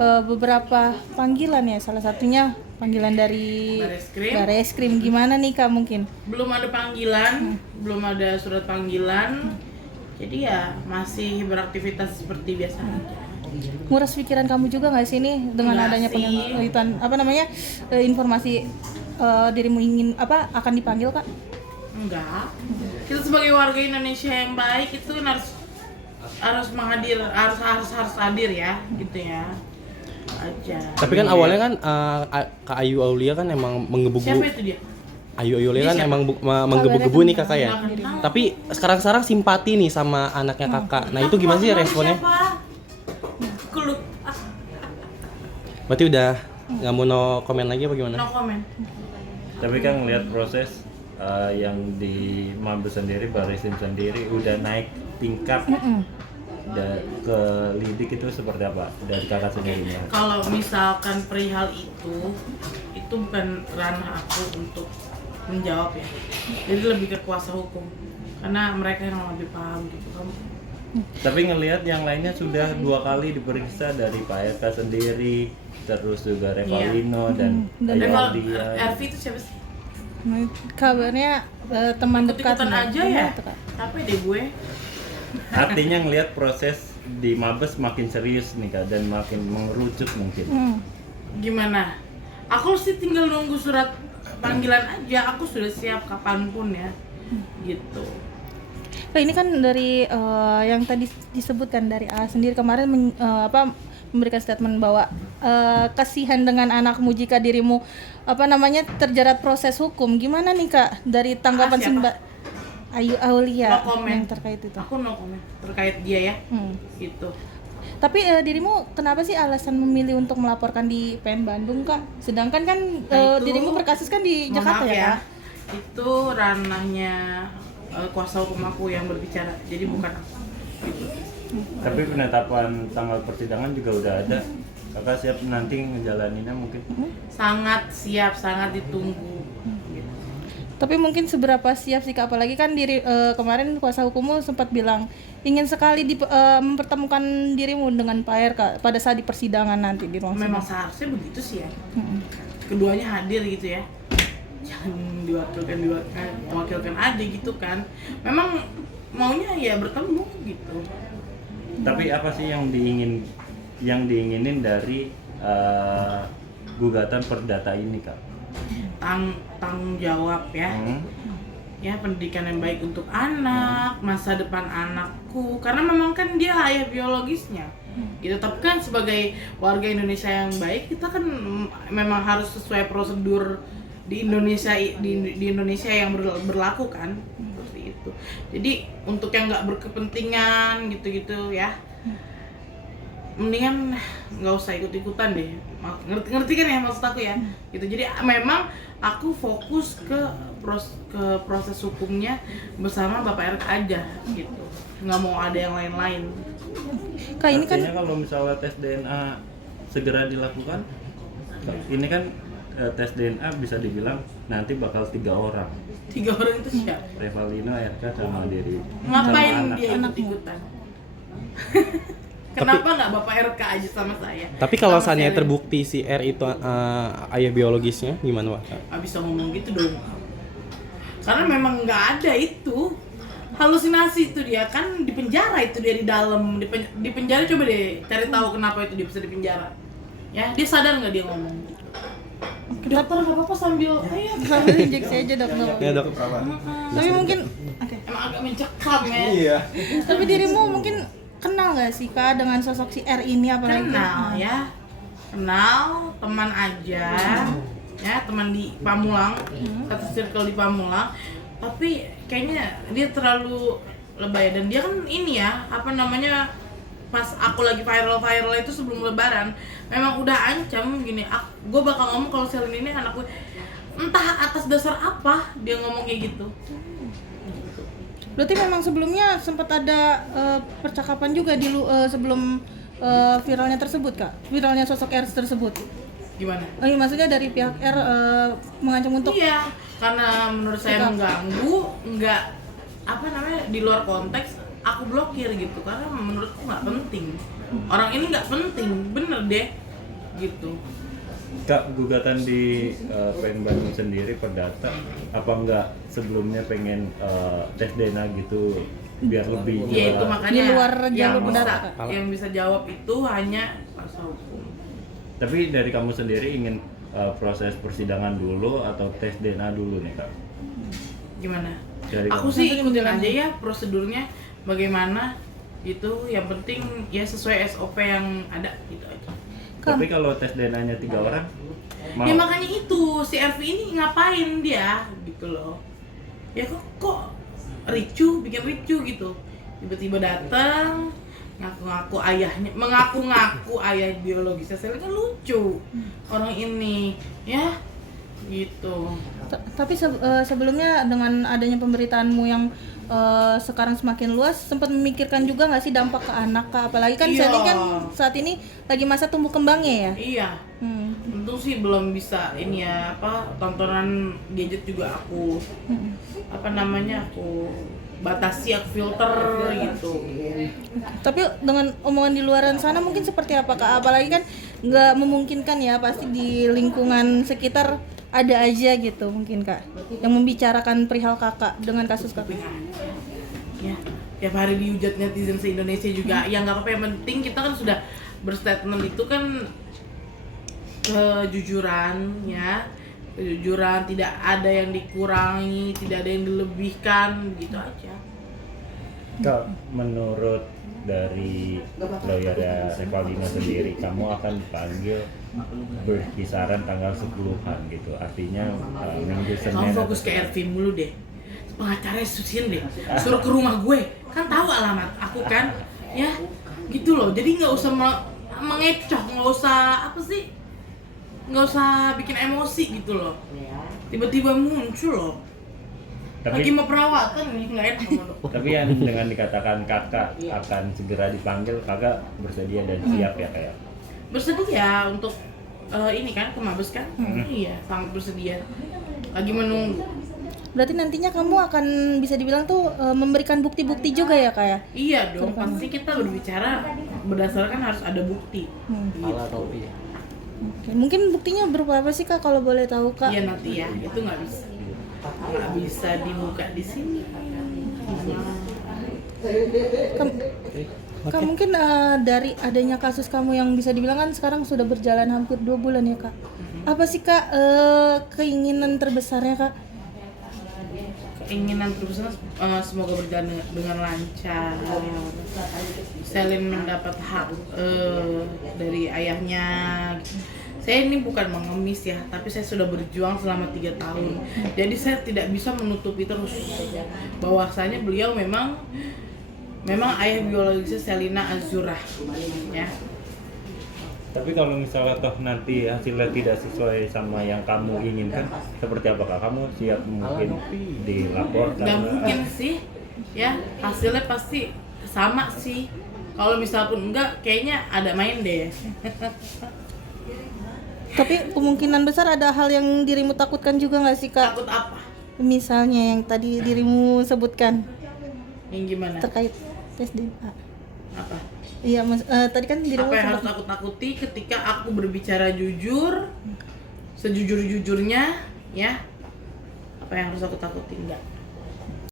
beberapa panggilan ya, salah satunya panggilan dari Bareskrim. Gimana nih Kak mungkin? Belum ada panggilan, belum ada surat panggilan. Jadi ya masih beraktivitas seperti biasa aja. Nguras pikiran kamu juga nggak sih ini dengan Enggak adanya sih. informasi dirimu ingin akan dipanggil Kak? Enggak. Kita sebagai warga Indonesia yang baik itu kan harus hadir ya, gitu ya. Aja. Tapi kan awalnya kan Kak Ayu Aulia kan emang menggebu-gebu. Siapa itu dia? Ayu Aulia kan Dia siapa? emang menggebu-gebu nih kakak ya. Nggak kenal. Tapi sekarang simpati nih sama anaknya kakak. Nah itu gimana sih responnya? Siapa? Keluk. Berarti udah nggak mau no komen lagi apa gimana? No comment. Tapi kan ngelihat proses yang di Mabes sendiri, Bareskrim sendiri udah naik tingkat ke lidik itu seperti apa dari kakak sendiri? Kalau misalkan perihal itu bukan ranah aku untuk menjawab ya. Jadi lebih ke kuasa hukum. Karena mereka yang lebih paham gitu kan. Tapi ngelihat yang lainnya sudah 2 kali diperiksa dari Pak RK sendiri, terus juga Revalino dan Ayu Aulia. RV itu siapa sih? Kabarnya teman dekat. Ikut-ikutan aja ya? Itu, Kak. Capek deh gue. Artinya ngelihat proses di Mabes makin serius nih Kak, dan makin mengerucut mungkin. Gimana? Aku sih tinggal nunggu surat panggilan aja. Aku sudah siap kapanpun ya. Gitu. Nah, ini kan dari yang tadi disebutkan dari A sendiri kemarin memberikan statement bahwa kasihan dengan anakmu jika dirimu terjerat proses hukum. Gimana nih Kak dari tanggapan siapa? Mbak Ayu Aulia No comment. yang terkait itu? Aku no comment terkait dia ya. Gitu. Tapi dirimu kenapa sih alasan memilih untuk melaporkan di PN Bandung Kak? Sedangkan kan Nah, itu, dirimu berkasus kan di mohon Jakarta maaf ya Kak? Itu ranahnya kuasa hukum aku yang berbicara. Jadi bukan aku. Gitu. Tapi penetapan tanggal persidangan juga udah ada. Kakak siap nanti ngejalaninnya mungkin? Sangat siap, sangat ditunggu. Gitu. Tapi mungkin seberapa siap sih Kak? Apalagi kan kemarin kuasa hukummu sempat bilang ingin sekali mempertemukan dirimu dengan Pak RK pada saat di persidangan nanti di ruang Memang sidang. seharusnya begitu sih ya. Keduanya hadir gitu ya. Jangan diwakilkan aja gitu kan. Memang maunya ya bertemu gitu. Tapi apa sih yang diinginin dari gugatan perdata ini Kak? Tanggung jawab ya. Ya, pendidikan yang baik untuk anak, masa depan anakku, karena memang kan dia ayah biologisnya gitu. Tapi kan sebagai warga Indonesia yang baik, kita kan memang harus sesuai prosedur di Indonesia yang berlaku kan, seperti itu. Jadi untuk yang nggak berkepentingan gitu-gitu ya, mendingan nggak usah ikut-ikutan deh. Ngerti kan ya maksud aku ya, gitu. Jadi memang aku fokus ke proses hukumnya bersama Bapak RK aja gitu, nggak mau ada yang lain-lain. Kak ini kan Artinya kalau misalnya tes DNA segera dilakukan, ini kan tes DNA bisa dibilang nanti bakal 3 orang. 3 orang itu siapa? Revalino, RK sama diri. Ngapain sama dia ikut-ikutan? Kenapa nggak Bapak RK aja sama saya? Tapi kalau Sama seandainya saya. terbukti si R itu ayah biologisnya gimana Pak? Nggak bisa ngomong gitu dong. Karena memang nggak ada itu. Halusinasi itu dia kan di penjara itu dia di dalam di penjara. Coba deh cari tahu kenapa itu dia bisa di penjara. Ya, dia sadar nggak dia ngomong gitu. Dokter nggak apa-apa sambil sambil injeksi aja dok. Ya dok. Tapi mungkin emang agak mencekam ya. Iya. tapi dirimu mungkin kenal nggak sih Kak dengan sosok si R ini apalagi? Kenal ya, kenal teman aja ya, teman di Pamulang, satu circle di Pamulang. Tapi kayaknya dia terlalu lebay, dan dia kan ini ya, pas aku lagi viral itu sebelum lebaran, memang udah ancam gini, gue bakal ngomong kalau Selin ini anak gue. Entah atas dasar apa dia ngomong kayak gitu. Berarti memang sebelumnya sempat ada percakapan juga sebelum viralnya tersebut Kak? Viralnya sosok R tersebut? Gimana? Maksudnya dari pihak R mengancam untuk Iya, karena menurut saya mengganggu, nggak di luar konteks, aku blokir gitu, karena menurutku nggak penting. Orang ini nggak penting, bener deh. gitu. Kak, gugatan di PN Bandung sendiri perdata, apa enggak sebelumnya pengen tes DNA gitu biar lebih Ya itu makanya Di luar yang jalur bisa, perdata, Kak. yang bisa jawab itu hanya kuasa hukum. Tapi dari kamu sendiri ingin proses persidangan dulu atau tes DNA dulu nih Kak? Gimana? Dari Aku kamu. sih ikutin aja ya prosedurnya bagaimana itu, yang penting ya sesuai SOP yang ada gitu aja. Tapi kalau tes DNA-nya 3 orang, mau? Ya makanya itu si RV ini ngapain dia gitu loh. Ya kok ricu, bikin ricu gitu. Tiba-tiba datang mengaku ayah biologisnya. Saya kan lucu orang ini ya gitu. Tapi sebelumnya dengan adanya pemberitaanmu yang sekarang semakin luas, sempat memikirkan juga nggak sih dampak ke anak Kak? Apalagi kan Iya. Sally kan saat ini lagi masa tumbuh kembangnya ya. Iya. Hmm. Untung sih belum bisa ini ya, tontonan gadget juga aku aku batasi, aku filter gitu. Tapi dengan omongan di luaran sana mungkin seperti apa Kak? Apalagi kan nggak memungkinkan ya, pasti di lingkungan sekitar ada aja gitu mungkin Kak yang membicarakan perihal kakak dengan kasus kakak. Ya, tiap hari dihujat netizen se-Indonesia juga. Ya nggak apa-apa, yang penting kita kan sudah berstatement itu kan kejujuran ya. Kejujuran, tidak ada yang dikurangi, tidak ada yang dilebihkan, gitu aja. Kak, menurut dari lawyer Revalina sendiri, kamu akan dipanggil berkisaran tanggal 10-an gitu. Artinya minggu Senin. Kamu fokus ke RV mulu deh. Pengacaranya susin deh. Suruh ke rumah gue. Kan tahu alamat aku kan. Ya, gitu loh. Jadi nggak usah mengecoh, nggak usah nggak usah bikin emosi gitu loh. Tiba-tiba muncul loh. Lagi Tapi mau perawatan nih, nggak enak sama lo. tapi yang dengan dikatakan kakak akan segera dipanggil, kakak bersedia dan siap ya kayak. Bersedia untuk ini kan ke Mabes kan? Iya, sangat bersedia. Lagi menunggu. Berarti nantinya kamu akan bisa dibilang tuh memberikan bukti-bukti juga ya Kak ya? Iya dong, pasti kita berbicara berdasarkan harus ada bukti. Atau iya. Oke, mungkin buktinya berupa apa sih Kak kalau boleh tahu Kak? Iya nanti ya, itu nggak bisa dibuka di sini. Kak mungkin dari adanya kasus kamu yang bisa dibilang kan sekarang sudah berjalan hampir 2 bulan ya Kak. Apa sih Kak keinginan terbesarnya Kak? Keinginan terbesar semoga berjalan dengan lancar. Selin mendapat hak dari ayahnya. Saya ini bukan mengemis ya, tapi saya sudah berjuang selama 3 tahun. Jadi saya tidak bisa menutupi terus bahwasanya beliau memang ayah biologisnya Selina Azurah ya. Tapi kalau misalnya toh nanti hasilnya tidak sesuai sama yang kamu inginkan, seperti apakah kamu siap mungkin dilaporkan? Nggak mungkin sih ya, hasilnya pasti sama sih. Kalau misal pun enggak, kayaknya ada main deh. Tapi kemungkinan besar ada hal yang dirimu takutkan juga nggak sih Kak? Takut apa? Misalnya yang tadi dirimu sebutkan Yang gimana? terkait tes DNA. Apa? Iya, tadi kan dirimu Apa yang harus sempat aku takuti ketika aku berbicara jujur, sejujur-jujurnya ya? Apa yang harus aku takuti? Enggak.